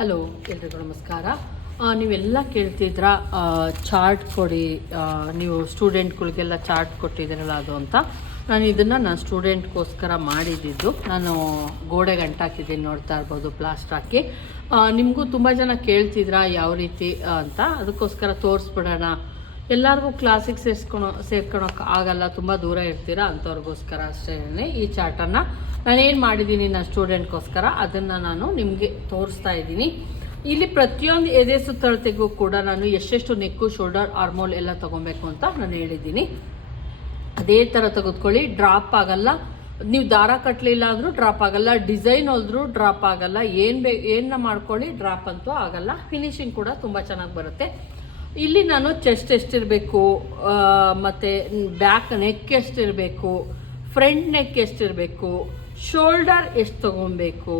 Hello ಎಲ್ರಿಗೂ ನಮಸ್ಕಾರ. ನೀವೆಲ್ಲ ಕೇಳ್ತಿದ್ರ ಚಾರ್ಟ್ ಕೊಡಿ ನೀವು ಸ್ಟೂಡೆಂಟ್ಗಳಿಗೆಲ್ಲ ಚಾರ್ಟ್ ಕೊಟ್ಟಿದ್ದೀರಲ್ಲ ಅದು ಅಂತ. ನಾನು ಇದನ್ನು ನಾನು ಸ್ಟೂಡೆಂಟ್ಗೋಸ್ಕರ ಮಾಡಿದ್ದಿದ್ದು ನಾನು ಗೋಡೆ ಗಂಟಾಕಿದ್ದೀನಿ ನೋಡ್ತಾ ಇರ್ಬೋದು ಪ್ಲಾಸ್ಟರ್ ಹಾಕಿ. ನಿಮಗೂ ತುಂಬ ಜನ ಕೇಳ್ತಿದ್ರ ಯಾವ ರೀತಿ ಅಂತ. ಅದಕ್ಕೋಸ್ಕರ ತೋರಿಸ್ಬಿಡೋಣ. ಎಲ್ಲರಿಗೂ ಕ್ಲಾಸಿಗೆ ಸೇರ್ಸ್ಕೊಳೋ ಸೇರ್ಕೊಳಕ್ಕೆ ಆಗಲ್ಲ, ತುಂಬ ದೂರ ಇರ್ತೀರಾ ಅಂಥವ್ರಿಗೋಸ್ಕರ ಅಷ್ಟೇ ಈ ಚಾರ್ಟನ್ನು ನಾನೇನು ಮಾಡಿದ್ದೀನಿ ನನ್ನ ಸ್ಟೂಡೆಂಟ್ಗೋಸ್ಕರ ಅದನ್ನು ನಾನು ನಿಮಗೆ ತೋರಿಸ್ತಾ ಇದ್ದೀನಿ. ಇಲ್ಲಿ ಪ್ರತಿಯೊಂದು ಎದೆ ಸುತ್ತಳತೆಗೂ ಕೂಡ ನಾನು ಎಷ್ಟೆಷ್ಟು ನೆಕ್ಕು ಶೋಲ್ಡರ್ ಆರ್ಮೋಲ್ ಎಲ್ಲ ತೊಗೊಬೇಕು ಅಂತ ನಾನು ಹೇಳಿದ್ದೀನಿ. ಅದೇ ಥರ ತೆಗೆದುಕೊಳ್ಳಿ ಡ್ರಾಪ್ ಆಗಲ್ಲ. ನೀವು ದಾರ ಕಟ್ಟಲಿಲ್ಲ ಅಂದರೂ ಡ್ರಾಪ್ ಆಗಲ್ಲ ಡಿಸೈನ್ ಹೊಲಿದ್ರೂ ಡ್ರಾಪ್ ಆಗಲ್ಲ, ಏನು ಬೇ, ಏನ ಮಾಡ್ಕೊಳ್ಳಿ ಡ್ರಾಪ್ ಅಂತೂ ಆಗಲ್ಲ. ಫಿನಿಶಿಂಗ್ ಕೂಡ ತುಂಬ ಚೆನ್ನಾಗಿ ಬರುತ್ತೆ. ಇಲ್ಲಿ ನಾನು ಚೆಸ್ಟ್ ಎಷ್ಟಿರಬೇಕು ಮತ್ತು ಬ್ಯಾಕ್ ನೆಕ್ ಎಷ್ಟಿರಬೇಕು ಫ್ರಂಟ್ ನೆಕ್ ಎಷ್ಟಿರಬೇಕು ಶೋಲ್ಡರ್ ಎಷ್ಟು ತೊಗೊಬೇಕು,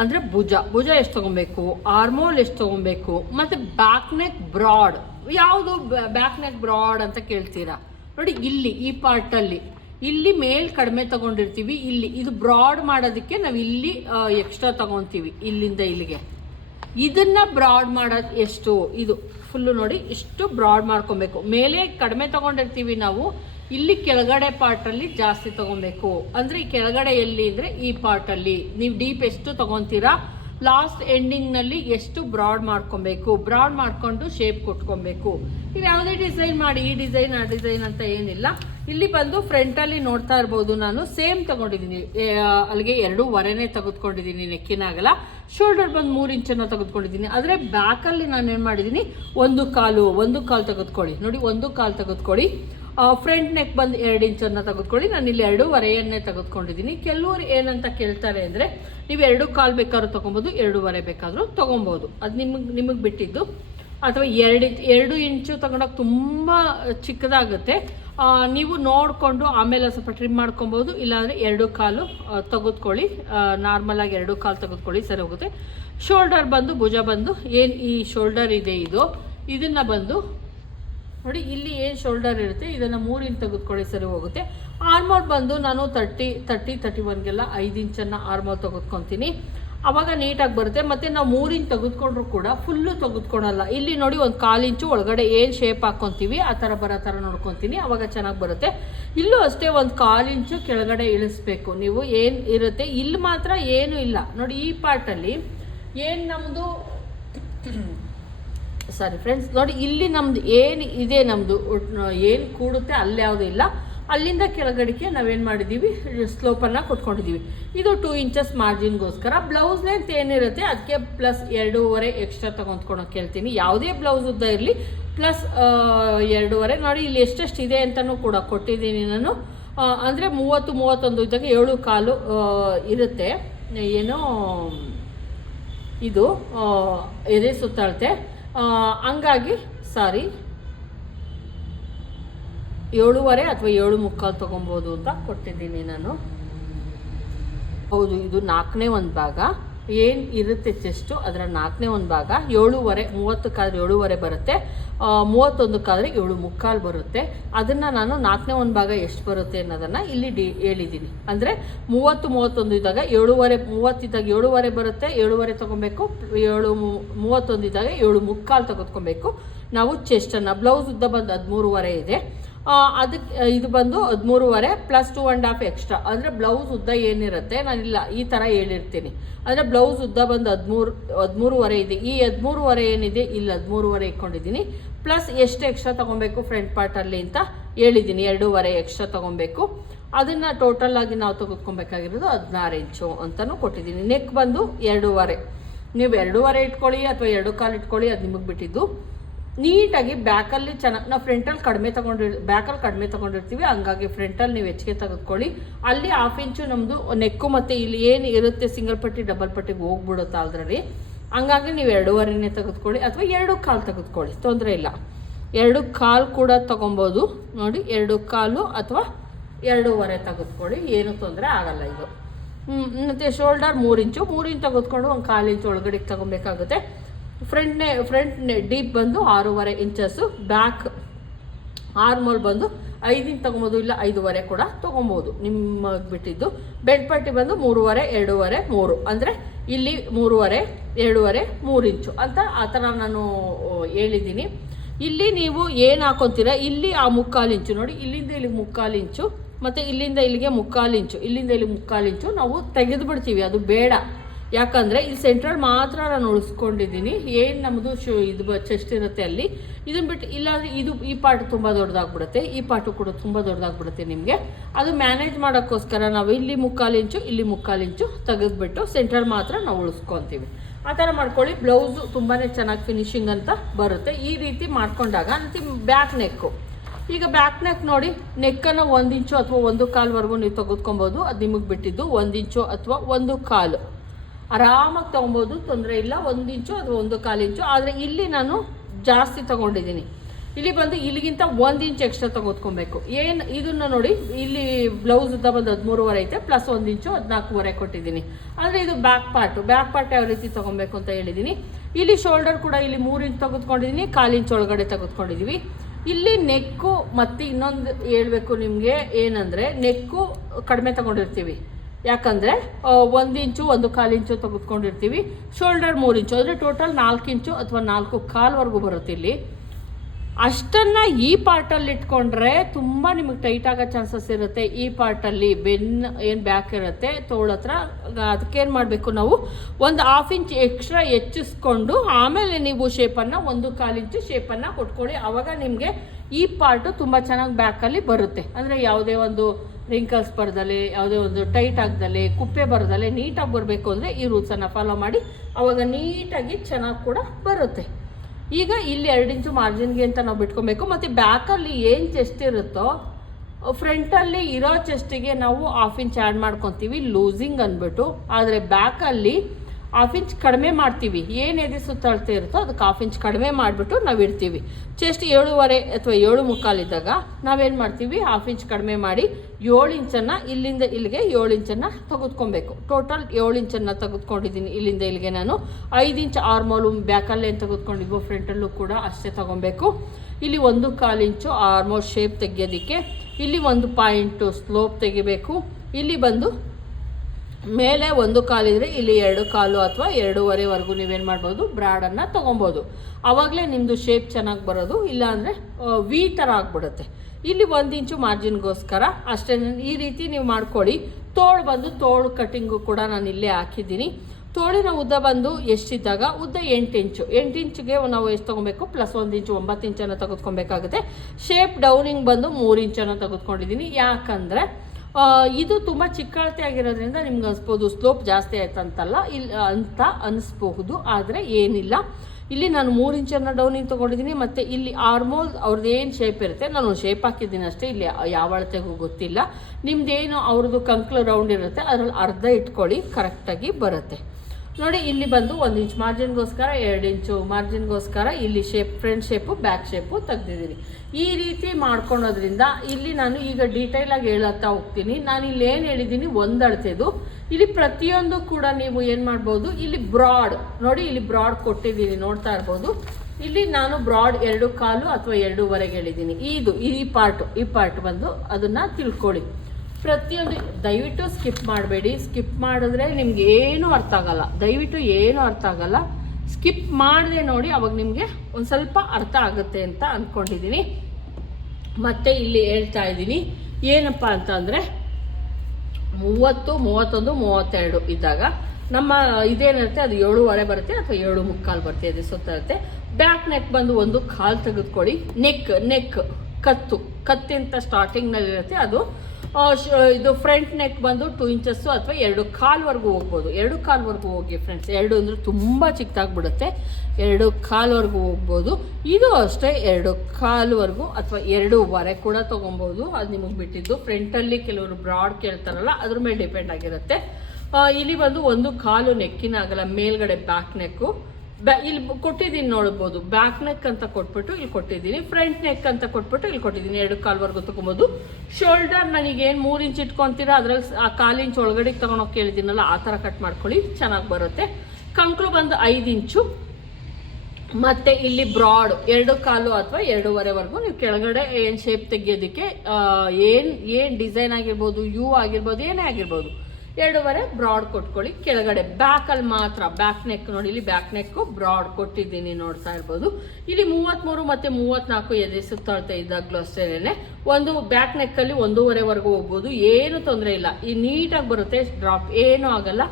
ಅಂದರೆ ಭುಜ ಭುಜ ಎಷ್ಟು ತೊಗೊಬೇಕು ಆರ್ಮೋಲ್ ಎಷ್ಟು ತೊಗೊಬೇಕು, ಮತ್ತು ಬ್ಯಾಕ್ ನೆಕ್ ಬ್ರಾಡ್ ಯಾವುದು ಬ್ಯಾಕ್ ನೆಕ್ ಬ್ರಾಡ್ ಅಂತ ಕೇಳ್ತೀರಾ? ನೋಡಿ, ಇಲ್ಲಿ, ಈ ಪಾರ್ಟಲ್ಲಿ ಇಲ್ಲಿ ಮೇಲ್ ಕಡಿಮೆ ತಗೊಂಡಿರ್ತೀವಿ, ಇಲ್ಲಿ, ಇದು ಬ್ರಾಡ್ ಮಾಡೋದಕ್ಕೆ ನಾವು ಇಲ್ಲಿ ಎಕ್ಸ್ಟ್ರಾ ತಗೊತೀವಿ, ಇಲ್ಲಿಂದ ಇಲ್ಲಿಗೆ. ಇದನ್ನ ಬ್ರಾಡ್ ಮಾಡೋದು ಎಷ್ಟು? ಇದು ಫುಲ್ಲು ನೋಡಿ ಇಷ್ಟು ಬ್ರಾಡ್ ಮಾಡ್ಕೊಬೇಕು. ಮೇಲೆ ಕಡಿಮೆ ತಗೊಂಡಿರ್ತೀವಿ ನಾವು, ಇಲ್ಲಿ ಕೆಳಗಡೆ ಪಾರ್ಟಲ್ಲಿ ಜಾಸ್ತಿ ತಗೊಬೇಕು. ಅಂದ್ರೆ ಕೆಳಗಡೆ ಎಲ್ಲಿ ಅಂದ್ರೆ ಈ ಪಾರ್ಟಲ್ಲಿ ನೀವು ಡೀಪ್ ಎಷ್ಟು ತಗೊಂತೀರಾ? ಲಾಸ್ಟ್ ಎಂಡಿಂಗ್ನಲ್ಲಿ ಎಷ್ಟು ಬ್ರಾಡ್ ಮಾಡ್ಕೊಬೇಕು? ಬ್ರಾಡ್ ಮಾಡ್ಕೊಂಡು ಶೇಪ್ ಕೊಟ್ಕೊಬೇಕು. ನೀವು ಯಾವುದೇ ಡಿಸೈನ್ ಮಾಡಿ, ಈ ಡಿಸೈನ್, ಆ ಡಿಸೈನ್ ಅಂತ ಏನಿಲ್ಲ. ಇಲ್ಲಿ ಬಂದು ಫ್ರಂಟಲ್ಲಿ ನೋಡ್ತಾ ಇರ್ಬೋದು ನಾನು. ಸೇಮ್ ತಗೊಂಡಿದ್ದೀನಿ. ಅಲ್ಲಿಗೆ ಅಲ್ಲಿಗೆ ಎರಡೂವರೆನೇ ತೆಗೆದುಕೊಂಡಿದ್ದೀನಿ ನೆಕ್ಕಿನಾಗಲ್ಲ ಶೋಲ್ಡರ್ ಬಂದು ಮೂರು ಇಂಚನ್ನು ತೆಗೆದುಕೊಂಡಿದ್ದೀನಿ. ಆದರೆ ಬ್ಯಾಕಲ್ಲಿ ನಾನು ಏನು ಮಾಡಿದ್ದೀನಿ? ಒಂದು ಕಾಲು ಒಂದು ಕಾಲು ತೆಗೆದುಕೊಳ್ಳಿ. ನೋಡಿ, ಒಂದು ಕಾಲು ತೆಗೆದುಕೊಳ್ಳಿ. ಫ್ರಂಟ್ ನೆಕ್ ಬಂದು ಎರಡು ಇಂಚನ್ನು ತೆಗೆದುಕೊಳ್ಳಿ. ನಾನು ಇಲ್ಲಿ ಎರಡೂವರೆಯನ್ನೇ ತೆಗೆದುಕೊಂಡಿದ್ದೀನಿ. ಕೆಲವರು ಏನಂತ ಕೇಳ್ತಾರೆ ಅಂದರೆ ನೀವು ಎರಡು ಕಾಲು ಬೇಕಾದ್ರೂ ತೊಗೊಬೋದು ಎರಡೂವರೆ ಬೇಕಾದರೂ ತೊಗೊಬೋದು. ಅದು ನಿಮಗೆ ನಿಮಗೆ ಬಿಟ್ಟಿದ್ದು. ಅಥವಾ ಎರಡು ಎರಡು ಇಂಚು ತಗೊಂಡಾಗ ತುಂಬ ಚಿಕ್ಕದಾಗುತ್ತೆ. ನೀವು ನೋಡಿಕೊಂಡು ಆಮೇಲೆ ಸ್ವಲ್ಪ ಟ್ರಿಮ್ ಮಾಡ್ಕೊಬೋದು. ಇಲ್ಲಾಂದರೆ ಎರಡು ಕಾಲು ತೆಗೆದುಕೊಳ್ಳಿ. ನಾರ್ಮಲಾಗಿ ಎರಡು ಕಾಲು ತೆಗೆದುಕೊಳ್ಳಿ, ಸರಿ ಹೋಗುತ್ತೆ. ಶೋಲ್ಡರ್ ಬಂದು, ಭುಜ ಬಂದು, ಏನು ಈ ಶೋಲ್ಡರ್ ಇದೆ ಇದು, ಇದನ್ನು ಬಂದು ನೋಡಿ, ಇಲ್ಲಿ ಏನು ಶೋಲ್ಡರ್ ಇರುತ್ತೆ, ಇದನ್ನು ಇಂಚ್ ತೆಗೆದುಕೊಳ್ಳಿ, ಸರಿ ಹೋಗುತ್ತೆ. ಆರ್ಮೋಲ್ ಬಂದು ನಾನು ತರ್ಟಿ ತರ್ಟಿ ತರ್ಟಿ ಒನ್ಗೆಲ್ಲ ಐದು ಇಂಚನ್ನು ಆರ್ಮೋಲ್ ತೆಗೆದುಕೊತೀನಿ. ಅವಾಗ ನೀಟಾಗಿ ಬರುತ್ತೆ. ಮತ್ತು ನಾವು ಮೂರಿಂದ ತೆಗೆದುಕೊಂಡ್ರು ಕೂಡ ಫುಲ್ಲು ತೆಗೆದುಕೊಳಲ್ಲ. ಇಲ್ಲಿ ನೋಡಿ, ಒಂದು ಕಾಲು ಇಂಚು ಒಳಗಡೆ ಏನು ಶೇಪ್ ಹಾಕ್ಕೊತೀವಿ ಆ ಥರ ಬರೋ ಥರ ನೋಡ್ಕೊತೀನಿ. ಅವಾಗ ಚೆನ್ನಾಗಿ ಬರುತ್ತೆ. ಇಲ್ಲೂ ಅಷ್ಟೇ ಒಂದು ಕಾಲು ಇಂಚು ಕೆಳಗಡೆ ಇಳಿಸ್ಬೇಕು. ನೀವು ಏನು ಇರುತ್ತೆ, ಇಲ್ಲಿ ಮಾತ್ರ ಏನೂ ಇಲ್ಲ. ನೋಡಿ, ಈ ಪಾರ್ಟಲ್ಲಿ ಏನು ನಮ್ಮದು ಸಾರಿ ಫ್ರೆಂಡ್ಸ್ ನೋಡಿ, ಇಲ್ಲಿ ನಮ್ದು ಏನು ಇದೆ ನಮ್ಮದು ಏನು ಕೂಡುತ್ತೆ ಅಲ್ಲಿ ಯಾವುದೂ ಇಲ್ಲ. ಅಲ್ಲಿಂದ ಕೆಳಗಡೆಗೆ ನಾವೇನು ಮಾಡಿದ್ದೀವಿ ಸ್ಲೋಪನ್ನು ಕೊಟ್ಕೊಂಡಿದ್ದೀವಿ ಇದು ಟೂ ಇಂಚಸ್ ಮಾರ್ಜಿನ್ಗೋಸ್ಕರ ಬ್ಲೌಸ್ ಲೆಂತ್ ಏನಿರುತ್ತೆ ಅದಕ್ಕೆ ಪ್ಲಸ್ ಎರಡೂವರೆ ಎಕ್ಸ್ಟ್ರಾ ತಗೊಂಡ್ಕೊಳಕ್ಕೆ ಕೇಳ್ತೀನಿ. ಯಾವುದೇ ಬ್ಲೌಸ್ ಉದ್ದ ಇರಲಿ ಪ್ಲಸ್ ಎರಡೂವರೆ. ನೋಡಿ, ಇಲ್ಲಿ ಎಷ್ಟೆಷ್ಟು ಇದೆ ಅಂತಲೂ ಕೂಡ ಕೊಟ್ಟಿದ್ದೀನಿ ನಾನು. ಅಂದರೆ ಮೂವತ್ತು, ಮೂವತ್ತೊಂದು ಇದ್ದಾಗ ಏಳು ಕಾಲು ಇರುತ್ತೆ. ಏನೋ, ಇದು ಎದೆ ಸುತ್ತಳತೆ ಹಂಗಾಗಿ, ಸಾರಿ, ಏಳುವರೆ ಅಥವಾ ಏಳು ಮುಕ್ಕಾಲು ತೊಗೊಬೋದು ಅಂತ ಕೊಟ್ಟಿದ್ದೀನಿ ನಾನು. ಹೌದು, ಇದು ನಾಲ್ಕನೇ ಒಂದು ಭಾಗ. ಏನು ಇರುತ್ತೆ ಚೆಸ್ಟು ಅದರ ನಾಲ್ಕನೇ ಒಂದು ಭಾಗ, ಏಳುವರೆ, ಮೂವತ್ತಕ್ಕಾದ್ರೆ ಏಳುವರೆ ಬರುತ್ತೆ ಮೂವತ್ತೊಂದಕ್ಕಾದರೆ ಏಳು ಮುಕ್ಕಾಲು ಬರುತ್ತೆ. ಅದನ್ನು ನಾನು ನಾಲ್ಕನೇ ಒಂದು ಭಾಗ ಎಷ್ಟು ಬರುತ್ತೆ ಅನ್ನೋದನ್ನು ಇಲ್ಲಿ ಡಿ ಹೇಳಿದ್ದೀನಿ ಅಂದರೆ ಮೂವತ್ತು, ಮೂವತ್ತೊಂದು ಇದ್ದಾಗ ಏಳುವರೆ ಮೂವತ್ತಿದ್ದಾಗ ಏಳುವರೆ ಬರುತ್ತೆ, ಏಳುವರೆ ತೊಗೊಬೇಕು, ಏಳು ಮೂವತ್ತೊಂದು ಇದ್ದಾಗ ಏಳು ಮುಕ್ಕಾಲು ತೆಗೆದುಕೊಬೇಕು ನಾವು ಚೆಸ್ಟನ್ನು ಬ್ಲೌಸ್ ಉದ್ದ ಬಂದು ಹದಿಮೂರುವರೆ ಇದೆ. ಅದಕ್ಕೆ ಇದು ಬಂದು ಹದಿಮೂರುವರೆ plus two and half extra ಅಂದರೆ ಬ್ಲೌಸ್ ಉದ್ದ ಏನಿರುತ್ತೆ? ನಾನಿಲ್ಲ, ಈ ಥರ ಹೇಳಿರ್ತೀನಿ. ಅಂದರೆ ಬ್ಲೌಸ್ ಉದ್ದ ಬಂದು ಹದಿಮೂರು, ಹದಿಮೂರುವರೆ ಇದೆ. ಈ ಹದಿಮೂರುವರೆ ಏನಿದೆ? ಇಲ್ಲಿ ಹದಿಮೂರುವರೆ ಇಟ್ಕೊಂಡಿದ್ದೀನಿ. ಪ್ಲಸ್ ಎಷ್ಟು ಎಕ್ಸ್ಟ್ರಾ ತೊಗೊಬೇಕು ಫ್ರಂಟ್ ಪಾರ್ಟಲ್ಲಿ ಅಂತ ಹೇಳಿದ್ದೀನಿ. ಎರಡೂವರೆ ಎಕ್ಸ್ಟ್ರಾ ತೊಗೊಬೇಕು. ಅದನ್ನು ಟೋಟಲ್ ಆಗಿ ನಾವು ತೆಗೆದುಕೊಬೇಕಾಗಿರೋದು ಹದಿನಾರು ಇಂಚು ಅಂತಲೂ ಕೊಟ್ಟಿದ್ದೀನಿ. ನೆಕ್ ಬಂದು ಎರಡೂವರೆ. ನೀವು ಎರಡೂವರೆ ಇಟ್ಕೊಳ್ಳಿ ಅಥವಾ ಎರಡು ಕಾಲು ಇಟ್ಕೊಳ್ಳಿ, ಅದು ನಿಮಗೆ ಬಿಟ್ಟಿದ್ದು. ನೀಟಾಗಿ ಬ್ಯಾಕಲ್ಲಿ ಚೆನ್ನಾಗಿ ನಾವು ಫ್ರಂಟಲ್ಲಿ ಕಡಿಮೆ ತೊಗೊಂಡಿರ್ ಬ್ಯಾಕಲ್ಲಿ ಕಡಿಮೆ ತೊಗೊಂಡಿರ್ತೀವಿ, ಹಂಗಾಗಿ ಫ್ರಂಟಲ್ಲಿ ನೀವು ಹೆಚ್ಚಿಗೆ ತೆಗೆದುಕೊಳ್ಳಿ. ಅಲ್ಲಿ ಹಾಫ್ ಇಂಚು ನಮ್ಮದು ನೆಕ್ಕು ಮತ್ತು ಇಲ್ಲಿ ಏನು ಇರುತ್ತೆ ಸಿಂಗಲ್ ಪಟ್ಟಿ ಡಬಲ್ ಪಟ್ಟಿಗೆ ಹೋಗ್ಬಿಡುತ್ತೆ ಅದರಲ್ಲಿ. ಹಂಗಾಗಿ ನೀವು ಎರಡೂವರೆನೇ ತೆಗೆದುಕೊಳ್ಳಿ, ಅಥವಾ ಎರಡು ಕಾಲು ತೆಗೆದುಕೊಳ್ಳಿ, ತೊಂದರೆ ಇಲ್ಲ. ಎರಡು ಕಾಲು ಕೂಡ ತೊಗೊಬೋದು. ನೋಡಿ, ಎರಡು ಕಾಲು ಅಥವಾ ಎರಡೂವರೆ ತೆಗೆದುಕೊಳ್ಳಿ, ಏನೂ ತೊಂದರೆ ಆಗಲ್ಲ ಇದು. ಮತ್ತು ಶೋಲ್ಡರ್ ಮೂರು ಇಂಚು ಮೂರು ಇಂಚು ತೆಗೆದುಕೊಂಡು ಒಂದು ಕಾಲು ಇಂಚು ಒಳಗಡೆ ತಗೊಬೇಕಾಗುತ್ತೆ. ಫ್ರಂಟ್ನೇ ಫ್ರಂಟ್ ಡೀಪ್ ಬಂದು ಆರೂವರೆ ಇಂಚಸ್ಸು ಬ್ಯಾಕ್ ಆರ್ಮೋಲ್ ಬಂದು ಐದಿನ ತಗೊಬೋದು, ಇಲ್ಲ ಐದೂವರೆ ಕೂಡ ತೊಗೊಬೋದು. ನಿಮ್ಮ ಬಿಟ್ಟಿದ್ದು. ಬೆಡ್ ಪಟ್ಟಿ ಬಂದು ಮೂರುವರೆ, ಎರಡೂವರೆ, ಮೂರು. ಅಂದರೆ ಇಲ್ಲಿ ಮೂರುವರೆ, ಎರಡೂವರೆ, ಮೂರು ಇಂಚು ಅಂತ ಆ ಥರ ನಾನು ಹೇಳಿದ್ದೀನಿ. ಇಲ್ಲಿ ನೀವು ಏನು ಹಾಕೊತೀರ? ಇಲ್ಲಿ ಆ ಮುಕ್ಕಾಲು ಇಂಚು ನೋಡಿ, ಇಲ್ಲಿಂದ ಇಲ್ಲಿಗೆ ಮುಕ್ಕಾಲು ಇಂಚು ಮತ್ತು ಇಲ್ಲಿಂದ ಇಲ್ಲಿಗೆ ಮುಕ್ಕಾಲು ಇಂಚು ಇಲ್ಲಿಂದ ಇಲ್ಲಿಗೆ ಮುಕ್ಕಾಲು ಇಂಚು ನಾವು ತೆಗೆದು ಬಿಡ್ತೀವಿ ಅದು ಬೇಡ. ಯಾಕಂದರೆ ಇಲ್ಲಿ ಸೆಂಟ್ರಲ್ ಮಾತ್ರ ನಾನು ಉಳಿಸ್ಕೊಂಡಿದ್ದೀನಿ. ಏನು ನಮ್ಮದು ಶು ಇದು ಚೆಸ್ಟ್ ಇರುತ್ತೆ ಅಲ್ಲಿ. ಇದನ್ನ ಬಿಟ್ಟು ಇಲ್ಲಾಂದರೆ ಇದು ಈ ಪಾರ್ಟ್ ತುಂಬ ದೊಡ್ಡದಾಗ್ಬಿಡುತ್ತೆ. ಈ ಪಾರ್ಟು ಕೂಡ ತುಂಬ ದೊಡ್ಡದಾಗ್ಬಿಡುತ್ತೆ ನಿಮಗೆ. ಅದು ಮ್ಯಾನೇಜ್ ಮಾಡೋಕ್ಕೋಸ್ಕರ ನಾವು ಇಲ್ಲಿ ಮುಕ್ಕಾಲು ಇಂಚು, ಇಲ್ಲಿ ಮುಕ್ಕಾಲು ಇಂಚು ತೆಗೆದ್ಬಿಟ್ಟು ಸೆಂಟ್ರಲ್ ಮಾತ್ರ ನಾವು ಉಳಿಸ್ಕೊತೀವಿ. ಆ ಥರ ಮಾಡ್ಕೊಳ್ಳಿ. ಬ್ಲೌಸು ತುಂಬಾ ಚೆನ್ನಾಗಿ ಫಿನಿಶಿಂಗ್ ಅಂತ ಬರುತ್ತೆ. ಈ ರೀತಿ ಮಾಡ್ಕೊಂಡಾಗ ಅಂತ ಬ್ಯಾಕ್ ನೆಕ್ಕು ಈಗ ಬ್ಯಾಕ್ ನೆಕ್ ನೋಡಿ ನೆಕ್ಕನ್ನು ಒಂದು ಇಂಚು ಅಥವಾ ಒಂದು ಕಾಲ್ವರೆಗೂ ನೀವು ತೆಗೆದುಕೊಬೋದು. ಅದು ನಿಮಗೆ ಬಿಟ್ಟಿದ್ದು ಒಂದು ಇಂಚು ಅಥವಾ ಒಂದು ಕಾಲು. ಆರಾಮಾಗಿ ತೊಗೊಬೋದು, ತೊಂದರೆ ಇಲ್ಲ. ಒಂದು ಇಂಚು ಅಥವಾ ಒಂದು ಕಾಲು ಇಂಚು. ಆದರೆ ಇಲ್ಲಿ ನಾನು ಜಾಸ್ತಿ ತೊಗೊಂಡಿದ್ದೀನಿ. ಇಲ್ಲಿ ಬಂದು ಇಲ್ಲಿಗಿಂತ ಒಂದು ಇಂಚು ಎಕ್ಸ್ಟ್ರಾ ತೆಗೆದುಕೊಬೇಕು ಏನು ಇದನ್ನು ನೋಡಿ, ಇಲ್ಲಿ ಬ್ಲೌಸ್ ಅಂತ ಬಂದು ಹದಿಮೂರುವರೆ ಐತೆ ಪ್ಲಸ್ ಒಂದು ಇಂಚು ಹದಿನಾಲ್ಕೂವರೆ ಕೊಟ್ಟಿದ್ದೀನಿ. ಆದರೆ ಇದು ಬ್ಯಾಕ್ ಪಾರ್ಟು ಬ್ಯಾಕ್ ಪಾರ್ಟ್ ಯಾವ ರೀತಿ ತೊಗೊಬೇಕು ಅಂತ ಹೇಳಿದ್ದೀನಿ ಇಲ್ಲಿ ಶೋಲ್ಡರ್ ಕೂಡ ಇಲ್ಲಿ ಮೂರು ಇಂಚ್ ತೆಗೆದುಕೊಂಡಿದ್ದೀನಿ ಕಾಲು ಇಂಚ್ ಒಳಗಡೆ ತೆಗೆದುಕೊಂಡಿದ್ದೀವಿ ಇಲ್ಲಿ ನೆಕ್ಕು ಮತ್ತು ಇನ್ನೊಂದು ಹೇಳಬೇಕು ನಿಮಗೆ ಏನಂದರೆ ನೆಕ್ಕು ಕಡಿಮೆ ತಗೊಂಡಿರ್ತೀವಿ. ಯಾಕಂದರೆ ಒಂದು ಇಂಚು, ಒಂದು ಕಾಲು ಇಂಚು ತೆಗೆದುಕೊಂಡಿರ್ತೀವಿ. ಶೋಲ್ಡರ್ ಮೂರು ಇಂಚು. ಅಂದರೆ ಟೋಟಲ್ ನಾಲ್ಕು ಇಂಚು ಅಥವಾ ನಾಲ್ಕು ಕಾಲ್ವರೆಗೂ ಬರುತ್ತೆ ಇಲ್ಲಿ. ಅಷ್ಟನ್ನು ಈ ಪಾರ್ಟಲ್ಲಿ ಇಟ್ಕೊಂಡ್ರೆ ತುಂಬ ನಿಮಗೆ ಟೈಟ್ ಆಗೋ ಚಾನ್ಸಸ್ ಇರುತ್ತೆ. ಈ ಪಾರ್ಟಲ್ಲಿ ಬೆನ್ನು ಏನು ಬ್ಯಾಕ್ ಇರುತ್ತೆ, ತೋಳ ಹತ್ರ. ಅದಕ್ಕೇನು ಮಾಡಬೇಕು ನಾವು? ಒಂದು ಹಾಫ್ ಇಂಚ್ ಎಕ್ಸ್ಟ್ರಾ ಹೆಚ್ಚಿಸ್ಕೊಂಡು, ಆಮೇಲೆ ನೀವು ಶೇಪನ್ನು ಒಂದು ಕಾಲು ಇಂಚು ಶೇಪನ್ನು ಕೊಟ್ಕೊಳ್ಳಿ. ಆವಾಗ ನಿಮಗೆ ಈ ಪಾರ್ಟು ತುಂಬ ಚೆನ್ನಾಗಿ ಬ್ಯಾಕಲ್ಲಿ ಬರುತ್ತೆ. ಅಂದರೆ ಯಾವುದೇ ಒಂದು ರಿಂಕಲ್ಸ್ ಬರ್ದಲೆ, ಯಾವುದೇ ಒಂದು ಟೈಟ್ ಆಗ್ದಲೆ, ಕುಪ್ಪೆ ಬರ್ದಲೆ ನೀಟಾಗಿ ಬರಬೇಕು ಅಂದರೆ ಈ ರೂಲ್ಸನ್ನು ಫಾಲೋ ಮಾಡಿ ಆವಾಗ ನೀಟಾಗಿ ಚೆನ್ನಾಗಿ ಕೂಡ ಬರುತ್ತೆ. ಈಗ ಇಲ್ಲಿ ಎರಡು ಇಂಚು ಮಾರ್ಜಿನ್ಗೆ ಅಂತ ನಾವು ಬಿಟ್ಕೊಬೇಕು. ಮತ್ತು ಬ್ಯಾಕಲ್ಲಿ ಏನು ಚೆಸ್ಟ್ ಇರುತ್ತೋ ಫ್ರಂಟಲ್ಲಿ ಇರೋ ಚೆಸ್ಟಿಗೆ ನಾವು ಹಾಫ್ ಇಂಚ್ ಆ್ಯಡ್ ಮಾಡ್ಕೊತೀವಿ ಲೂಸಿಂಗ್ ಅಂದ್ಬಿಟ್ಟು ಆದರೆ ಬ್ಯಾಕಲ್ಲಿ ಹಾಫ್ ಇಂಚ್ ಕಡಿಮೆ ಮಾಡ್ತೀವಿ. ಏನು ಎದೆ ಸುತ್ತಾಳ್ತಾ ಇರುತ್ತೋ ಅದಕ್ಕೆ ಹಾಫ್ ಇಂಚ್ ಕಡಿಮೆ ಮಾಡಿಬಿಟ್ಟು ನಾವು ಇಡ್ತೀವಿ. ಚೆಸ್ಟ್ ಏಳುವರೆ ಅಥವಾ ಏಳು ಮುಕ್ಕಾಲಿದ್ದಾಗ ನಾವೇನು ಮಾಡ್ತೀವಿ? ಹಾಫ್ ಇಂಚ್ ಕಡಿಮೆ ಮಾಡಿ ಏಳು ಇಂಚನ್ನು ಇಲ್ಲಿಂದ ಇಲ್ಲಿಗೆ ಏಳು ಇಂಚನ್ನು ತೆಗೆದುಕೊಬೇಕು. ಟೋಟಲ್ ಏಳು ಇಂಚನ್ನು ತೆಗೆದುಕೊಂಡಿದ್ದೀನಿ ಇಲ್ಲಿಂದ ಇಲ್ಲಿಗೆ ನಾನು. ಐದು ಇಂಚ್ ಆರ್ಮೋಲು ಬ್ಯಾಕಲ್ಲೇ ಏನು ತೆಗೆದುಕೊಂಡಿದ್ವು ಫ್ರಂಟಲ್ಲೂ ಕೂಡ ಅಷ್ಟೇ ತೊಗೊಬೇಕು. ಇಲ್ಲಿ ಒಂದು ಕಾಲು ಇಂಚು ಆರ್ಮೋಲ್ ಶೇಪ್ ತೆಗೆಯೋದಕ್ಕೆ. ಇಲ್ಲಿ ಒಂದು ಪಾಯಿಂಟು ಸ್ಲೋಪ್ ತೆಗಿಬೇಕು. ಇಲ್ಲಿ ಬಂದು ಮೇಲೆ ಒಂದು ಕಾಲಿದ್ರೆ ಇಲ್ಲಿ ಎರಡು ಕಾಲು ಅಥವಾ ಎರಡೂವರೆವರೆಗೂ ನೀವೇನು ಮಾಡ್ಬೋದು, ಬ್ರಾಡನ್ನು ತೊಗೊಬೋದು. ಆವಾಗಲೇ ನಿಮ್ಮದು ಶೇಪ್ ಚೆನ್ನಾಗಿ ಬರೋದು, ಇಲ್ಲಾಂದರೆ ವಿ ಥರ ಆಗಿಬಿಡುತ್ತೆ. ಇಲ್ಲಿ ಒಂದು ಇಂಚು ಮಾರ್ಜಿನ್ಗೋಸ್ಕರ ಅಷ್ಟೇ ಈ ರೀತಿ ನೀವು ಮಾಡ್ಕೊಳ್ಳಿ. ತೋಳು ಬಂದು, ತೋಳು ಕಟ್ಟಿಂಗು ಕೂಡ ನಾನು ಇಲ್ಲೇ ಹಾಕಿದ್ದೀನಿ. ತೋಳಿನ ಉದ್ದ ಬಂದು ಎಷ್ಟಿದ್ದಾಗ, ಉದ್ದ ಎಂಟು ಇಂಚು. ಎಂಟು ಇಂಚಿಗೆ ನಾವು ಎಷ್ಟು ತೊಗೊಬೇಕು? ಪ್ಲಸ್ ಒಂದು ಇಂಚು, ಒಂಬತ್ತು ಇಂಚನ್ನು ತೆಗೆದುಕೊಬೇಕಾಗುತ್ತೆ. ಶೇಪ್ ಡೌನಿಂಗ್ ಬಂದು ಮೂರು ಇಂಚನ್ನು ತೆಗೆದುಕೊಂಡಿದ್ದೀನಿ. ಯಾಕಂದರೆ ಇದು ತುಂಬ ಚಿಕ್ಕ ಅಳತೆ ಆಗಿರೋದ್ರಿಂದ ನಿಮ್ಗೆ ಅನ್ಸ್ಬೋದು ಸ್ಲೋಪ್ ಜಾಸ್ತಿ ಆಯ್ತಂತಲ್ಲ ಇಲ್ಲ ಅಂತ ಅನಿಸ್ಬಹುದು, ಆದರೆ ಏನಿಲ್ಲ. ಇಲ್ಲಿ ನಾನು ಮೂರು ಇಂಚನ್ನು ಡೌನಿಂಗ್ ತೊಗೊಂಡಿದ್ದೀನಿ, ಮತ್ತು ಇಲ್ಲಿ ಆರ್ಮೋಲ್ ಅವ್ರದ್ದು ಏನು ಶೇಪ್ ಇರುತ್ತೆ, ನಾನು ಶೇಪ್ ಹಾಕಿದ್ದೀನಿ ಅಷ್ಟೇ, ಇಲ್ಲಿ ಯಾವ ಅಳತೆಗೂ ಗೊತ್ತಿಲ್ಲ. ನಿಮ್ದೇನು ಅವ್ರದ್ದು ಕಂಕ್ಲು ರೌಂಡ್ ಇರುತ್ತೆ, ಅದರಲ್ಲಿ ಅರ್ಧ ಇಟ್ಕೊಳ್ಳಿ ಕರೆಕ್ಟಾಗಿ ಬರುತ್ತೆ. ನೋಡಿ, ಇಲ್ಲಿ ಬಂದು ಒಂದು ಇಂಚ್ ಮಾರ್ಜಿನ್ಗೋಸ್ಕರ ಎರಡು ಇಂಚು ಮಾರ್ಜಿನ್ಗೋಸ್ಕರ ಇಲ್ಲಿ shape front shape back shape ತೆಗ್ದಿದ್ದೀನಿ. ಈ ರೀತಿ ಮಾಡ್ಕೊಳೋದ್ರಿಂದ ಇಲ್ಲಿ ನಾನು ಈಗ ಡೀಟೇಲಾಗಿ ಹೇಳುತ್ತಾ ಹೋಗ್ತೀನಿ. ನಾನು ಇಲ್ಲಿ ಏನು ಹೇಳಿದ್ದೀನಿ? ಒಂದು ಅಳತೆದು. ಇಲ್ಲಿ ಪ್ರತಿಯೊಂದು ಕೂಡ ನೀವು ಏನು ಮಾಡ್ಬೋದು? ಇಲ್ಲಿ ಬ್ರಾಡ್ ನೋಡಿ, ಇಲ್ಲಿ ಬ್ರಾಡ್ ಕೊಟ್ಟಿದ್ದೀನಿ. ನೋಡ್ತಾ ಇರ್ಬೋದು. ಇಲ್ಲಿ ನಾನು ಬ್ರಾಡ್ ಎರಡು ಕಾಲು ಅಥವಾ ಎರಡೂವರೆಗೆ ಹೇಳಿದ್ದೀನಿ. ಇದು, ಈ ಪಾರ್ಟು ಈ ಪಾರ್ಟ್ ಬಂದು ಅದನ್ನು ತಿಳ್ಕೊಳ್ಳಿ. ಪ್ರತಿಯೊಂದು, ದಯವಿಟ್ಟು ಸ್ಕಿಪ್ ಮಾಡಬೇಡಿ. ಸ್ಕಿಪ್ ಮಾಡಿದ್ರೆ ನಿಮ್ಗೆ ಏನೂ ಅರ್ಥ ಆಗಲ್ಲ. ದಯವಿಟ್ಟು ಏನೂ ಅರ್ಥ ಆಗಲ್ಲ. ಸ್ಕಿಪ್ ಮಾಡಿದೆ ನೋಡಿ ಅವಾಗ ನಿಮಗೆ ಒಂದು ಸ್ವಲ್ಪ ಅರ್ಥ ಆಗುತ್ತೆ ಅಂತ ಅಂದ್ಕೊಂಡಿದ್ದೀನಿ ಮತ್ತೆ ಇಲ್ಲಿ ಹೇಳ್ತಾ ಇದ್ದೀನಿ. ಏನಪ್ಪ ಅಂತ ಅಂದರೆ, ಮೂವತ್ತು, ಮೂವತ್ತೊಂದು, ಮೂವತ್ತೆರಡು ಇದ್ದಾಗ ನಮ್ಮ ಇದೇನಿರುತ್ತೆ ಅದು ಏಳುವರೆ ಬರುತ್ತೆ ಅಥವಾ ಏಳು ಮುಕ್ಕಾಲು ಬರುತ್ತೆ, ಅದು ಸುತ್ತ ಇರುತ್ತೆ. ಬ್ಯಾಕ್ ನೆಕ್ ಬಂದು ಒಂದು ಕಾಲು ತೆಗೆದುಕೊಳ್ಳಿ. ನೆಕ್ ನೆಕ್ ಕತ್ತು. ಕತ್ತಿಂತ ಸ್ಟಾರ್ಟಿಂಗ್ನಲ್ಲಿರುತ್ತೆ ಅದು ಇದು ಫ್ರಂಟ್ ನೆಕ್ ಬಂದು ಟೂ ಇಂಚಸ್ಸು ಅಥವಾ ಎರಡು ಕಾಲ್ವರೆಗೂ ಹೋಗ್ಬೋದು. ಎರಡು ಕಾಲ್ವರೆಗೂ ಹೋಗಿ ಫ್ರೆಂಡ್ಸ್ ಎರಡು ಅಂದರೆ ತುಂಬ ಚಿಕ್ಕದಾಗ್ಬಿಡುತ್ತೆ. ಎರಡು ಕಾಲ್ವರೆಗೂ ಹೋಗ್ಬೋದು. ಇದು ಅಷ್ಟೇ ಎರಡು ಕಾಲ್ವರೆಗೂ ಅಥವಾ ಎರಡೂವರೆ ಕೂಡ ತೊಗೊಬೋದು. ಅದು ನಿಮಗೆ ಬಿಟ್ಟಿದ್ದು. ಫ್ರಂಟಲ್ಲಿ ಕೆಲವರು ಬ್ರಾಡ್ ಕೇಳ್ತಾರಲ್ಲ, ಅದ್ರ ಮೇಲೆ ಡಿಪೆಂಡ್ ಆಗಿರುತ್ತೆ. ಇಲ್ಲಿ ಬಂದು ಒಂದು ಕಾಲು ನೆಕ್ಕಿನ ಆಗಲ್ಲ ಮೇಲ್ಗಡೆ ಬ್ಯಾಕ್ ನೆಕ್ಕು ಇಲ್ಲಿ ಕೊಟ್ಟಿದ್ದೀನಿ ನೋಡ್ಬೋದು. ಬ್ಯಾಕ್ ನೆಕ್ ಅಂತ ಕೊಟ್ಬಿಟ್ಟು ಇಲ್ಲಿ ಕೊಟ್ಟಿದ್ದೀನಿ ಫ್ರಂಟ್ ನೆಕ್ ಅಂತ ಕೊಟ್ಬಿಟ್ಟು ಇಲ್ಲಿ ಕೊಟ್ಟಿದ್ದೀನಿ. ಎರಡು ಕಾಲ್ವರೆಗೂ ತಗೊಬೋದು. ಶೋಲ್ಡರ್ ನನಗೇನು ಮೂರು ಇಂಚ್ ಇಟ್ಕೊತೀರಾ? ಅದ್ರಲ್ಲಿ ಆ ಕಾಲು ಇಂಚ್ ಒಳಗಡೆ ತಗೊಂಡೋಗಿ ಕೇಳಿದ್ದೀನಲ್ಲ, ಆ ಥರ ಕಟ್ ಮಾಡ್ಕೊಳ್ಳಿ. ಚೆನ್ನಾಗಿ ಬರುತ್ತೆ. ಕಂಕ್ಳು ಬಂದು ಐದು ಇಂಚು ಮತ್ತೆ ಇಲ್ಲಿ ಬ್ರಾಡ್ ಎರಡು ಕಾಲು ಅಥವಾ ಎರಡೂವರೆವರೆಗೂ ನೀವು ಕೆಳಗಡೆ ಏನು ಶೇಪ್ ತೆಗಿಯೋದಕ್ಕೆ ಏನು ಏನು ಡಿಸೈನ್ ಆಗಿರ್ಬೋದು ಯು ಆಗಿರ್ಬೋದು, ಏನೇ ಆಗಿರ್ಬೋದು. ಎರಡೂವರೆ ಬ್ರಾಡ್ ಕೊಟ್ಕೊಳ್ಳಿ. ಕೆಳಗಡೆ ಬ್ಯಾಕಲ್ಲಿ ಮಾತ್ರ ಬ್ಯಾಕ್ ನೆಕ್ ನೋಡಿ, ಇಲ್ಲಿ ಬ್ಯಾಕ್ ನೆಕ್ ಬ್ರಾಡ್ ಕೊಟ್ಟಿದ್ದೀನಿ ನೋಡ್ತಾ ಇರ್ಬೋದು. ಇಲ್ಲಿ ಮೂವತ್ತ್ಮೂರು ಮತ್ತೆ ಮೂವತ್ನಾಲ್ಕು ಎದೆ ಸುತ್ತಾಳ್ತಾ ಇದ್ದಾಗಲೂ ಅಷ್ಟೇನೆ. ಒಂದು ಬ್ಯಾಕ್ ನೆಕ್ಕಲ್ಲಿ ಒಂದೂವರೆವರೆಗೂ ಹೋಗ್ಬೋದು. ಏನು ತೊಂದರೆ ಇಲ್ಲ. ಈ ನೀಟಾಗಿ ಬರುತ್ತೆ ಡ್ರಾಪ್ ಏನೂ ಆಗಲ್ಲ.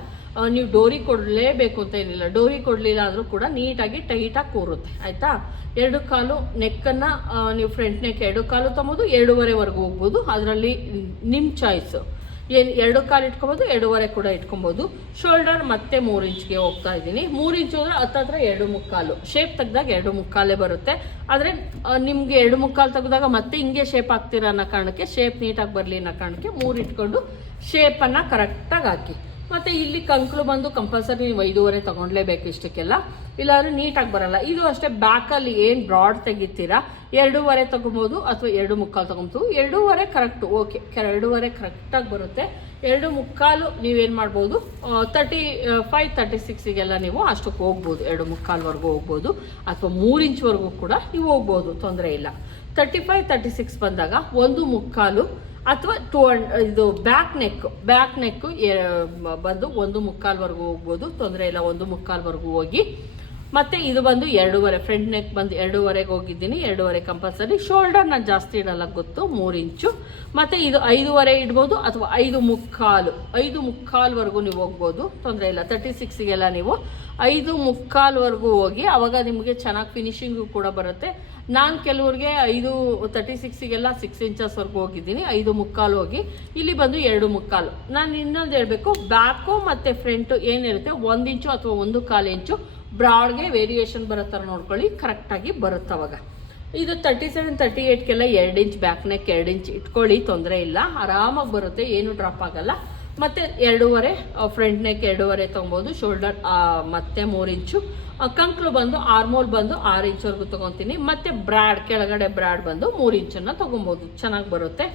ನೀವು ಡೋರಿ ಕೊಡಲೇಬೇಕು ಅಂತ ಏನಿಲ್ಲ. ಡೋರಿ ಕೊಡಲಿಲ್ಲ ಆದರೂ ಕೂಡ ನೀಟಾಗಿ ಟೈಟಾಗಿ ಕೂರುತ್ತೆ. ಆಯಿತಾ? ಎರಡು ಕಾಲು ನೆಕ್ಕನ್ನು ನೀವು ಫ್ರಂಟ್ ನೆಕ್ ಎರಡು ಕಾಲು ತೊಗೋಬೋದು ಎರಡೂವರೆವರೆಗೂ ಹೋಗ್ಬೋದು. ಅದರಲ್ಲಿ ನಿಮ್ಮ ಚಾಯ್ಸು ಏನು ಎರಡು ಕಾಲು ಇಟ್ಕೊಬೋದು, ಎರಡೂವರೆ ಕೂಡ ಇಟ್ಕೊಬೋದು. ಶೋಲ್ಡರ್ ಮತ್ತೆ ಮೂರು ಇಂಚ್ಗೆ ಹೋಗ್ತಾ ಇದ್ದೀನಿ. ಮೂರು ಇಂಚು ಅಂದರೆ ಹತ್ತತ್ರ ಎರಡು ಮುಕ್ಕಾಲು. ಶೇಪ್ ತೆಗೆದಾಗ ಎರಡು ಮುಕ್ಕಾಲೇ ಬರುತ್ತೆ. ಆದರೆ ನಿಮಗೆ ಎರಡು ಮುಕ್ಕಾಲು ತೆಗೆದಾಗ ಮತ್ತೆ ಹಿಂಗೆ ಶೇಪ್ ಹಾಕ್ತೀರ ಅನ್ನೋ ಕಾರಣಕ್ಕೆ ಶೇಪ್ ನೀಟಾಗಿ ಬರಲಿ ಅನ್ನೋ ಕಾರಣಕ್ಕೆ ಮೂರು ಇಟ್ಕೊಂಡು ಶೇಪನ್ನು ಕರೆಕ್ಟಾಗಿ ಹಾಕಿ. ಮತ್ತು ಇಲ್ಲಿ ಕಂಕ್ಳು ಬಂದು ಕಂಪಲ್ಸರಿ ನೀವು ಐದೂವರೆ ತೊಗೊಂಡ್ಲೇಬೇಕು ಇಷ್ಟಕ್ಕೆಲ್ಲ. ಇಲ್ಲಾಂದ್ರೆ ನೀಟಾಗಿ ಬರಲ್ಲ. ಇದು ಅಷ್ಟೇ ಬ್ಯಾಕಲ್ಲಿ ಏನು ಬ್ರಾಡ್ ತೆಗಿತೀರಾ? ಎರಡೂವರೆ ತೊಗೊಬೋದು ಅಥವಾ ಎರಡು ಮುಕ್ಕಾಲು ತೊಗೊಬೋದು? ಎರಡೂವರೆ ಕರೆಕ್ಟು. ಓಕೆ. ಎರಡೂವರೆ ಕರೆಕ್ಟಾಗಿ ಬರುತ್ತೆ. ಎರಡು ಮುಕ್ಕಾಲು ನೀವೇನು ಮಾಡ್ಬೋದು? ತರ್ಟಿ ಫೈವ್ ತರ್ಟಿ ಸಿಕ್ಸಿಗೆಲ್ಲ ನೀವು ಅಷ್ಟಕ್ಕೆ ಹೋಗ್ಬೋದು. ಎರಡು ಮುಕ್ಕಾಲ್ವರೆಗೂ ಹೋಗ್ಬೋದು. ಅಥವಾ ಮೂರು ಇಂಚ್ವರೆಗೂ ಕೂಡ ನೀವು ಹೋಗ್ಬೋದು. ತೊಂದರೆ ಇಲ್ಲ. ತರ್ಟಿ ಫೈವ್ ತರ್ಟಿ ಸಿಕ್ಸ್ ಬಂದಾಗ ಒಂದು ಮುಕ್ಕಾಲು ಅಥವಾ ತೋಂಡ್ ಇದು ಬ್ಯಾಕ್ ನೆಕ್ ಬ್ಯಾಕ್ ನೆಕ್ ಬಂದು ಒಂದು ಮುಕ್ಕಾಲ್ವರೆಗೂ ಹೋಗ್ಬೋದು, ತೊಂದರೆ ಇಲ್ಲ, ಒಂದು ಮುಕ್ಕಾಲ್ವರೆಗೂ ಹೋಗಿ. ಮತ್ತೆ ಇದು ಬಂದು ಎರಡೂವರೆ ಫ್ರಂಟ್ ನೆಕ್ ಬಂದು ಎರಡೂವರೆಗೆ ಹೋಗಿದ್ದೀನಿ. ಎರಡೂವರೆ ಕಂಪಲ್ಸರಿ ಶೋಲ್ಡರ್ ನಾನು ಜಾಸ್ತಿ ಇಡಲ್ಲ ಗೊತ್ತು, ಮೂರು ಇಂಚು. ಮತ್ತೆ ಇದು ಐದೂವರೆ ಇಡ್ಬೋದು ಅಥವಾ ಐದು ಮುಕ್ಕಾಲು. ಐದು ಮುಕ್ಕಾಲ್ವರೆಗೂ ನೀವು ಹೋಗ್ಬೋದು. ತೊಂದರೆ ಇಲ್ಲ. ತರ್ಟಿ ಸಿಕ್ಸಿಗೆಲ್ಲ ನೀವು ಐದು ಮುಕ್ಕಾಲ್ವರೆಗೂ ಹೋಗಿ, ಅವಾಗ ನಿಮಗೆ ಚೆನ್ನಾಗಿ ಫಿನಿಶಿಂಗು ಕೂಡ ಬರುತ್ತೆ. ನಾನು ಕೆಲವ್ರಿಗೆ ಐದು ತರ್ಟಿ ಸಿಕ್ಸಿಗೆಲ್ಲ ಸಿಕ್ಸ್ ಇಂಚಸ್ವರೆಗೂ ಹೋಗಿದ್ದೀನಿ. ಐದು ಮುಕ್ಕಾಲು ಹೋಗಿ. ಇಲ್ಲಿ ಬಂದು ಎರಡು ಮುಕ್ಕಾಲು. ನಾನು ಇನ್ನೊಂದು ಹೇಳಬೇಕು ಬ್ಯಾಕು ಮತ್ತು ಫ್ರಂಟು ಏನಿರುತ್ತೆ? ಒಂದು ಇಂಚು ಅಥವಾ ಒಂದು ಕಾಲು ಇಂಚು. ಬ್ರಾಡ್ಗೆ ವೇರಿಯೇಷನ್ ಬರೋ ಥರ ನೋಡ್ಕೊಳ್ಳಿ ಕರೆಕ್ಟಾಗಿ ಬರುತ್ತೆ ಅವಾಗ. ಇದು ತರ್ಟಿ ಸೆವೆನ್ ತರ್ಟಿ ಏಯ್ಟ್ಗೆಲ್ಲ ಎರಡು ಇಂಚ್ ಬ್ಯಾಕ್ ನೆಕ್ ಎರಡು ಇಂಚ್ ಇಟ್ಕೊಳ್ಳಿ, ತೊಂದರೆ ಇಲ್ಲ. ಆರಾಮಾಗಿ ಬರುತ್ತೆ, ಏನು ಡ್ರಾಪ್ ಆಗಲ್ಲ. ಮತ್ತು ಎರಡೂವರೆ ಫ್ರಂಟ್ ನೆಕ್ ಎರಡೂವರೆ ತೊಗೊಬೋದು ಶೋಲ್ಡರ್ ಮತ್ತೆ ಮೂರು ಇಂಚು. ಕಂಕ್ಲು ಬಂದು ಆರ್ಮೋಲ್ ಬಂದು ಆರು ಇಂಚ್ವರೆಗೂ ತೊಗೊತೀನಿ. ಮತ್ತು ಬ್ರಾಡ್, ಕೆಳಗಡೆ ಬ್ರಾಡ್ ಬಂದು ಮೂರು ಇಂಚನ್ನು ತೊಗೊಬೋದು. ಚೆನ್ನಾಗಿ ಬರುತ್ತೆ.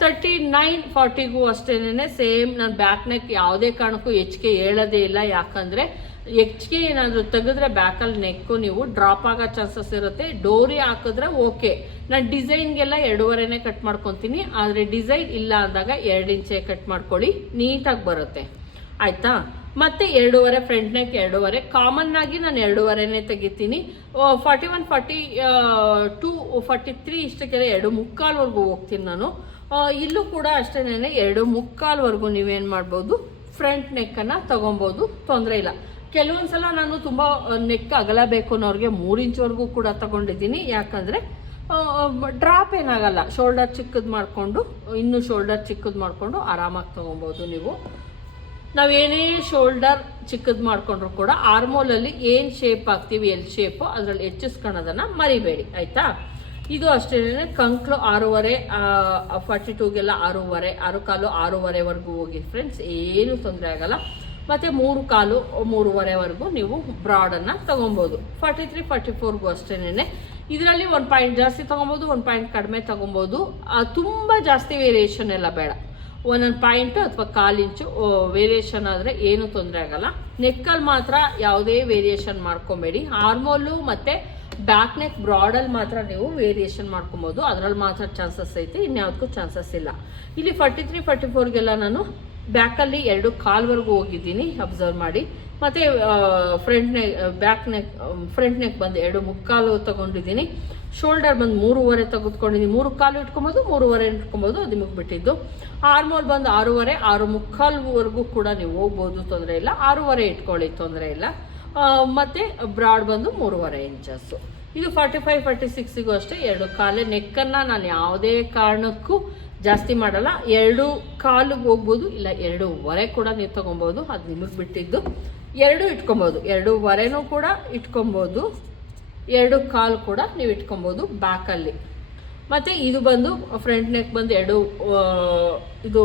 ತರ್ಟಿ ನೈನ್ ಫಾರ್ಟಿಗೂ ಅಷ್ಟೇನೆ ಸೇಮ್ ನಾನು ಬ್ಯಾಕ್ ನೆಕ್ ಯಾವುದೇ ಕಾರಣಕ್ಕೂ ಹೆಚ್ಚಿಗೆ ಹೇಳೋದೇ ಇಲ್ಲ. ಯಾಕಂದರೆ ಹೆಚ್ಚಿಗೆ ಏನಾದರೂ ತೆಗೆದ್ರೆ ಬ್ಯಾಕಲ್ಲಿ ನೆಕ್ಕು ನೀವು ಡ್ರಾಪ್ ಆಗೋ ಚಾನ್ಸಸ್ ಇರುತ್ತೆ. ಡೋರಿ ಹಾಕಿದ್ರೆ ಓಕೆ ನಾನು ಡಿಸೈನ್ಗೆಲ್ಲ ಎರಡೂವರೆನೇ ಕಟ್ ಮಾಡ್ಕೊತೀನಿ. ಆದರೆ ಡಿಸೈನ್ ಇಲ್ಲ ಅಂದಾಗ ಎರಡು ಇಂಚೆ ಕಟ್ ಮಾಡ್ಕೊಳ್ಳಿ. ನೀಟಾಗಿ ಬರುತ್ತೆ. ಆಯಿತಾ? ಮತ್ತೆ ಎರಡೂವರೆ ಫ್ರಂಟ್ ನೆಕ್ ಎರಡೂವರೆ. ಕಾಮನ್ ಆಗಿ ನಾನು ಎರಡೂವರೆನೇ ತೆಗಿತೀನಿ. Forty one forty two forty three ಇಷ್ಟಕ್ಕೆಲ್ಲ ಎರಡು ಮುಕ್ಕಾಲ್ವರೆಗೂ ಹೋಗ್ತೀನಿ ನಾನು. ಇಲ್ಲೂ ಕೂಡ ಅಷ್ಟೇನೆ ಎರಡು ಮುಕ್ಕಾಲ್ವರೆಗೂ ನೀವೇನು ಮಾಡ್ಬೋದು ಫ್ರಂಟ್ ನೆಕ್ಕನ್ನು ತಗೊಬೋದು, ತೊಂದರೆ ಇಲ್ಲ. ಕೆಲವೊಂದು ಸಲ ನಾನು ತುಂಬ ನೆಕ್ ಅಗಲ ಬೇಕು ಅನ್ನೋರಿಗೆ ಮೂರು ಇಂಚ್ವರೆಗೂ ಕೂಡ ತಗೊಂಡಿದ್ದೀನಿ. ಯಾಕಂದರೆ ಡ್ರಾಪ್ ಏನಾಗಲ್ಲ. ಶೋಲ್ಡರ್ ಚಿಕ್ಕದು ಮಾಡಿಕೊಂಡು, ಇನ್ನೂ ಶೋಲ್ಡರ್ ಚಿಕ್ಕದು ಮಾಡಿಕೊಂಡು ಆರಾಮಾಗಿ ತೊಗೊಬೋದು ನೀವು. ನಾವೇನೇ ಶೋಲ್ಡರ್ ಚಿಕ್ಕದು ಮಾಡ್ಕೊಂಡ್ರು ಕೂಡ ಆರ್ಮೋಲಲ್ಲಿ ಏನು ಶೇಪ್ ಹಾಕ್ತೀವಿ ಎಲ್ ಶೇಪು ಅದರಲ್ಲಿ ಹೆಚ್ಚಿಸ್ಕೊಳೋದನ್ನು ಮರಿಬೇಡಿ, ಆಯಿತಾ? ಇದು ಅಷ್ಟೇ ಕಂಕ್ಳು ಆರೂವರೆ ಫಾರ್ಟಿ ಟೂಗೆಲ್ಲ ಆರೂವರೆ ಆರು ಕಾಲು ಆರೂವರೆವರೆಗೂ ಹೋಗಿ ಫ್ರೆಂಡ್ಸ್ ಏನು ತೊಂದರೆ ಆಗಲ್ಲ. ಮತ್ತು ಮೂರು ಕಾಲು ಮೂರುವರೆವರೆಗೂ ನೀವು ಬ್ರಾಡನ್ನು ತೊಗೊಬೋದು. ಫಾರ್ಟಿ ತ್ರೀ ಫಾರ್ಟಿ ಫೋರ್ಗೂ ಅಷ್ಟೇನೆ ಇದರಲ್ಲಿ ಒಂದು ಪಾಯಿಂಟ್ ಜಾಸ್ತಿ ತೊಗೊಬೋದು ಒಂದು ಪಾಯಿಂಟ್ ಕಡಿಮೆ ತೊಗೊಬೋದು. ತುಂಬ ಜಾಸ್ತಿ ವೇರಿಯೇಷನ್ ಎಲ್ಲ ಬೇಡ. ಒಂದೊಂದು ಪಾಯಿಂಟು ಅಥವಾ ಕಾಲು ಇಂಚು ವೇರಿಯೇಷನ್ ಆದರೆ ಏನೂ ತೊಂದರೆ ಆಗಲ್ಲ. ನೆಕ್ಕಲ್ಲಿ ಮಾತ್ರ ಯಾವುದೇ ವೇರಿಯೇಷನ್ ಮಾಡ್ಕೊಬೇಡಿ. ಹಾರ್ಮೋಲು ಮತ್ತು ಬ್ಯಾಕ್ ನೆಕ್ ಬ್ರಾಡಲ್ಲಿ ಮಾತ್ರ ನೀವು ವೇರಿಯೇಷನ್ ಮಾಡ್ಕೊಬೋದು. ಅದರಲ್ಲಿ ಮಾತ್ರ ಚಾನ್ಸಸ್ ಐತೆ, ಇನ್ಯಾವುದಕ್ಕೂ ಚಾನ್ಸಸ್ ಇಲ್ಲ. ಇಲ್ಲಿ ಫಾರ್ಟಿ ತ್ರೀ ಫಾರ್ಟಿ ಫೋರ್ಗೆಲ್ಲ ನಾನು ಬ್ಯಾಕಲ್ಲಿ ಎರಡು ಕಾಲ್ವರೆಗೂ ಹೋಗಿದ್ದೀನಿ ಅಬ್ಸರ್ವ್ ಮಾಡಿ. ಮತ್ತು front neck back neck front neck ಬಂದು ಎರಡು ಮುಕ್ಕಾಲು ತೊಗೊಂಡಿದ್ದೀನಿ. ಶೋಲ್ಡರ್ ಬಂದು ಮೂರುವರೆ ತೆಗೆದುಕೊಂಡಿದ್ದೀನಿ. ಮೂರು ಕಾಲು ಇಟ್ಕೊಬೋದು, ಮೂರುವರೆ ಇಟ್ಕೊಬೋದು, ಅದು ನಿಮಗೆ ಬಿಟ್ಟಿದ್ದು ಆರ್ಮೋಲ್ ಬಂದು ಆರೂವರೆ, ಆರು ಮುಕ್ಕಾಲ್ವರೆಗೂ ಕೂಡ ನೀವು ಹೋಗ್ಬೋದು, ತೊಂದರೆ ಇಲ್ಲ. ಆರೂವರೆ ಇಟ್ಕೊಳ್ಳಿ, ತೊಂದರೆ ಇಲ್ಲ. ಮತ್ತೆ ಬ್ರಾಡ್ ಬಂದು ಮೂರುವರೆ ಇಂಚಸ್ಸು. ಇದು ಫಾರ್ಟಿ ಫೈವ್, ಫಾರ್ಟಿ ಸಿಕ್ಸಿಗೂ ಅಷ್ಟೇ ಎರಡು ಕಾಲೇ ನೆಕ್ಕನ್ನು ನಾನು ಯಾವುದೇ ಕಾರಣಕ್ಕೂ ಜಾಸ್ತಿ ಮಾಡಲ್ಲ. ಎರಡು ಕಾಲಿಗೆ ಹೋಗ್ಬೋದು, ಇಲ್ಲ ಎರಡೂವರೆ ಕೂಡ ನೀವು ತೊಗೊಬೋದು. ಅದು ನಿಮಗೆ ಬಿಟ್ಟಿದ್ದು. ಎರಡು ಇಟ್ಕೊಬೋದು. ಎರಡೂವರೆನೂ ಕೂಡ ಇಟ್ಕೊಬೋದು. ಎರಡು ಕಾಲು ಕೂಡ ನೀವು ಇಟ್ಕೊಬೋದು ಬ್ಯಾಕಲ್ಲಿ. ಮತ್ತು ಇದು ಬಂದು, ಫ್ರಂಟ್ ನೆಕ್ ಬಂದು ಎರಡು ಇದು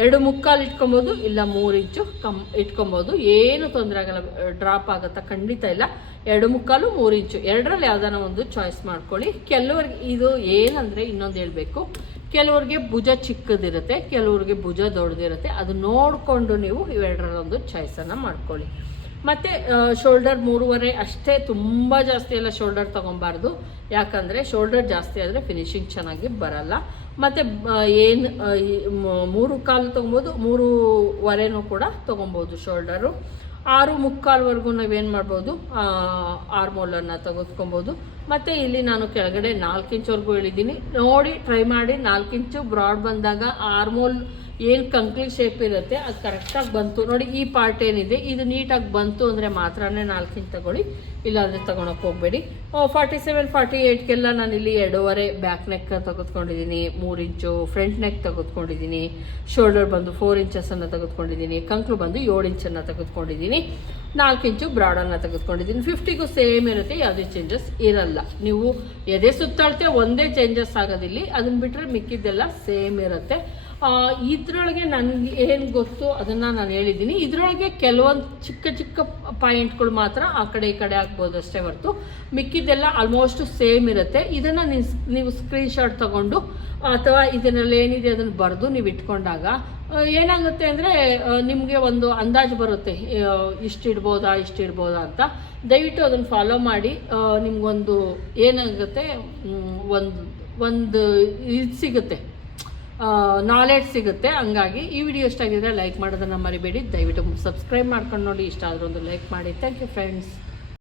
ಎರಡು ಮುಕ್ಕಾಲು ಇಟ್ಕೊಬೋದು, ಇಲ್ಲ ಮೂರು ಇಂಚು ಕಮ್ ಇಟ್ಕೊಬೋದು. ಏನು ತೊಂದರೆ ಆಗಲ್ಲ ಡ್ರಾಪ್ ಆಗುತ್ತಾ? ಖಂಡಿತ ಇಲ್ಲ. ಎರಡು ಮುಕ್ಕಾಲು, ಮೂರು ಇಂಚು. ಎರಡರಲ್ಲಿ ಯಾವ್ದಾನ ಒಂದು ಚಾಯ್ಸ್ ಮಾಡ್ಕೊಳ್ಳಿ. ಕೆಲವ್ರಿಗೆ ಇದು ಏನಂದರೆ ಇನ್ನೊಂದು ಹೇಳಬೇಕು. ಕೆಲವ್ರಿಗೆ ಭುಜ ಚಿಕ್ಕದಿರುತ್ತೆ, ಕೆಲವ್ರಿಗೆ ಭುಜ ದೊಡ್ಡದಿರುತ್ತೆ. ಅದು ನೋಡಿಕೊಂಡು ನೀವು ಇವೆರಡರಲ್ಲೊಂದು ಚಾಯ್ಸನ್ನು ಮಾಡ್ಕೊಳ್ಳಿ. ಮತ್ತು ಶೋಲ್ಡರ್ ಮೂರುವರೆ ಅಷ್ಟೇ ತುಂಬ ಜಾಸ್ತಿ ಎಲ್ಲ ಶೋಲ್ಡರ್ ತೊಗೊಬಾರ್ದು. ಯಾಕಂದರೆ ಶೋಲ್ಡರ್ ಜಾಸ್ತಿ ಆದರೆ ಫಿನಿಶಿಂಗ್ ಚೆನ್ನಾಗಿ ಬರಲ್ಲ. ಮತ್ತು ಏನು ಮೂರು ಕಾಲು ತೊಗೊಬೋದು, ಮೂರುವರೆನೂ ಕೂಡ ತೊಗೊಬೋದು ಶೋಲ್ಡರು ಆರು ಮುಕ್ಕಾಲ್ವರೆಗೂ ನಾವೇನು ಮಾಡ್ಬೋದು ಆರ್ಮೋಲನ್ನು ತೆಗೆದುಕೊಬೋದು. ಮತ್ತು ಇಲ್ಲಿ ನಾನು ಕೆಳಗಡೆ ನಾಲ್ಕು ಇಂಚ್ವರೆಗೂ ಹೇಳಿದ್ದೀನಿ. ನೋಡಿ ಟ್ರೈ ಮಾಡಿ ನಾಲ್ಕು ಇಂಚು ಬ್ರಾಡ್ ಬಂದಾಗ ಆರ್ಮೋಲ್ ಏನು ಕಂಕ್ಲಿ ಶೇಪ್ ಇರುತ್ತೆ, ಅದು ಕರೆಕ್ಟಾಗಿ ಬಂತು. ನೋಡಿ, ಈ ಪಾರ್ಟ್ ಏನಿದೆ, ಇದು ನೀಟಾಗಿ ಬಂತು ಅಂದರೆ ಮಾತ್ರನೇ ನಾಲ್ಕಿನ ತಗೊಳ್ಳಿ, ಇಲ್ಲಾಂದರೆ ತೊಗೊಳಕ್ಕೆ ಹೋಗಬೇಡಿ. ಫಾರ್ಟಿ ಸೆವೆನ್ ಫಾರ್ಟಿ ಏಯ್ಟ್ಗೆಲ್ಲ ನಾನು ಇಲ್ಲಿ ಎರಡೂವರೆ ಬ್ಯಾಕ್ ನೆಕ್ ತೆಗೆದುಕೊಂಡಿದ್ದೀನಿ ಮೂರು ಇಂಚು ಫ್ರಂಟ್ ನೆಕ್ ತೆಗೆದುಕೊಂಡಿದ್ದೀನಿ ಶೋಲ್ಡರ್ ಬಂದು ಫೋರ್ ಇಂಚಸನ್ನು ತೆಗೆದುಕೊಂಡಿದ್ದೀನಿ ಕಂಕ್ಳು ಬಂದು ಏಳು ಇಂಚನ್ನು ತೆಗೆದುಕೊಂಡಿದ್ದೀನಿ ನಾಲ್ಕು ಇಂಚು ಬ್ರಾಡನ್ನು ತೆಗೆದುಕೊಂಡಿದ್ದೀನಿ ಫಿಫ್ಟಿಗೂ ಸೇಮ್ ಇರುತ್ತೆ, ಯಾವುದೇ ಚೇಂಜಸ್ ಇರಲ್ಲ. ನೀವು ಎದೆ ಸುತ್ತಾಳ್ತೆ ಒಂದೇ ಚೇಂಜಸ್ ಆಗೋದಿಲ್ಲ ಅದನ್ನು ಬಿಟ್ಟರೆ ಮಿಕ್ಕಿದ್ದೆಲ್ಲ ಸೇಮ್ ಇರುತ್ತೆ. ಇದರೊಳಗೆ ನನಗೆ ಏನು ಗೊತ್ತು ಅದನ್ನು ನಾನು ಹೇಳಿದ್ದೀನಿ. ಇದರೊಳಗೆ ಕೆಲವೊಂದು ಚಿಕ್ಕ ಚಿಕ್ಕ ಪಾಯಿಂಟ್ಗಳು ಮಾತ್ರ ಆ ಕಡೆ ಈ ಕಡೆ ಆಗ್ಬೋದು ಅಷ್ಟೇ ಹೊರತು. ಮಿಕ್ಕಿದ್ದೆಲ್ಲ ಆಲ್ಮೋಸ್ಟ್ ಸೇಮ್ ಇರುತ್ತೆ. ಇದನ್ನು ನೀವು ಸ್ಕ್ರೀನ್ಶಾಟ್ ತಗೊಂಡು, ಅಥವಾ ಇದರಲ್ಲಿ ಏನಿದೆ ಅದನ್ನು ಬರೆದು ನೀವು ಇಟ್ಕೊಂಡಾಗ ಏನಾಗುತ್ತೆ ಅಂದರೆ ನಿಮಗೆ ಒಂದು ಅಂದಾಜು ಬರುತ್ತೆ. ಇಷ್ಟು ಇಡ್ಬೋದಾ ಇಷ್ಟು ಇಡ್ಬೋದಾ ಅಂತ. ದಯವಿಟ್ಟು ಅದನ್ನು ಫಾಲೋ ಮಾಡಿ. ನಿಮ್ಗೊಂದು ಏನಾಗುತ್ತೆ ಒಂದು ಒಂದು ಇದು ಸಿಗುತ್ತೆ. ನಾಲೆಡ್ಜ್ ಸಿಗುತ್ತೆ. ಹಂಗಾಗಿ ಈ ವಿಡಿಯೋ ಇಷ್ಟ ಆಗಿದ್ರೆ ಲೈಕ್ ಮಾಡೋದನ್ನು ಮರಿಬೇಡಿ. ದಯವಿಟ್ಟು ಸಬ್ಸ್ಕ್ರೈಬ್ ಮಾಡ್ಕೊಂಡು ನೋಡಿ. ಇಷ್ಟ ಆದರೂ ಒಂದು ಲೈಕ್ ಮಾಡಿ. Thank you friends